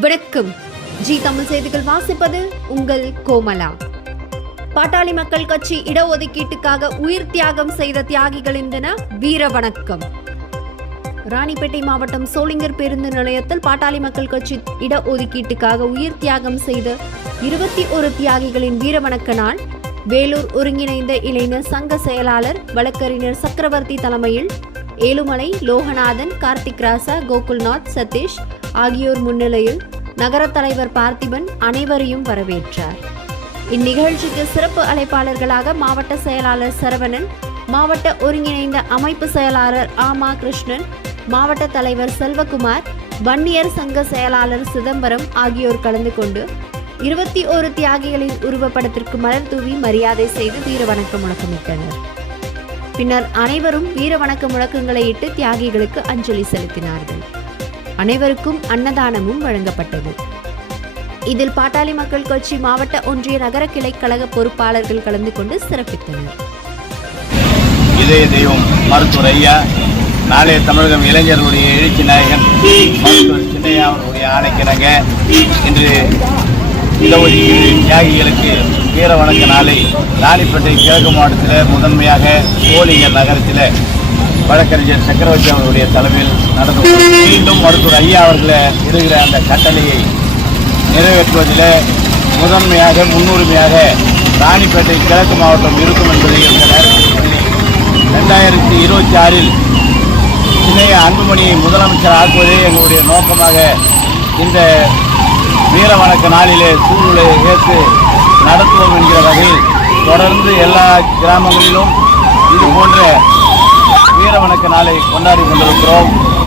வணக்கம் ஜி தமிழ் செய்திகள் வாசிப்பது உங்கள் கோமலா. பாட்டாளி மக்கள் கட்சி இடஒதுக்கீட்டுக்காக உயிர் தியாகம் செய்த தியாகிகளின் தின வீர வணக்கம். ராணிப்பேட்டை மாவட்டம் சோளிங்கர் பேருந்து நிலையத்தில் பாட்டாளி மக்கள் கட்சி இடஒதுக்கீட்டுக்காக உயிர் தியாகம் செய்த இருபத்தி ஒரு தியாகிகளின் வீர வணக்க நாள். வேலூர் ஒருங்கிணைந்த இளைஞர் சங்க செயலாளர் வழக்கறிஞர் சக்கரவர்த்தி தலைமையில். ஏழுமலை லோகநாதன் கார்த்திக் ராசா கோகுல்நாத் சதீஷ் ஆகியோர் முன்னிலையில் நகர தலைவர் பார்த்திபன் அனைவரையும் வரவேற்றார். இந்நிகழ்ச்சிக்கு சிறப்பு அழைப்பாளர்களாக மாவட்ட செயலாளர் சரவணன் மாவட்ட ஒருங்கிணைந்த அமைப்பு செயலாளர் ஆமா கிருஷ்ணன் மாவட்ட தலைவர் செல்வகுமார் வன்னியர் சங்க செயலாளர் சிதம்பரம் ஆகியோர் கலந்து கொண்டு இருபத்தி ஒரு தியாகிகளின் உருவப்படத்திற்கு மலர் தூவி மரியாதை செய்து வீர வணக்கம் முழக்கமிட்டனர். பின்னர் அனைவரும் வீர வணக்க முழக்கங்களை இட்டு தியாகிகளுக்கு அஞ்சலி செலுத்தினார்கள். அனைவருக்கும் அன்னதானமும் வழங்கப்பட்டது. இதில் பாட்டாளி மக்கள் கட்சி மாவட்ட ஒன்றிய நகர கிளை கழக பொறுப்பாளர்கள் கலந்து கொண்டு சிறப்பித்தனர். இதய தெய்வம் மருத்துவர் ஐயா நாளைய தமிழகம் இளைஞர்களுடைய எழுச்சி நாயகன் மருத்துவர் சின்னையா அவர்களுடைய ஆணைக்கிணங்க இன்று இடஒதுக்கீடு தியாகிகளுக்கு வீர வணக்க நாளை. ராணிப்பேட்டை கிழக்கு மாவட்டத்தில் முதன்மையாக கோலிங்கர் நகரத்தில் வழக்கறிஞர் சக்கரவர்த்தி அவர்களுடைய தலைமையில் நடந்து மீண்டும் மருத்துவர் ஐயா அவர்களை இடுகிற அந்த கட்டளையை நிறைவேற்றுவதில் முதன்மையாக முன்னுரிமையாக ராணிப்பேட்டை கிழக்கு மாவட்டம் இருக்கும் என்பதை இந்த நேரத்தில் சொல்லி ரெண்டாயிரத்தி இருபத்தி ஆறில் சின்னைய அன்புமணியை முதலமைச்சர் ஆக்குவதே எங்களுடைய நோக்கமாக இந்த வீர வணக்க நாளிலே சூழலை ஏற்று நடத்துவோம் என்கிற வகையில் தொடர்ந்து எல்லா கிராமங்களிலும் இது போன்ற வணக்க நாளை கொண்டாடி கொண்டிருக்கிறோம்.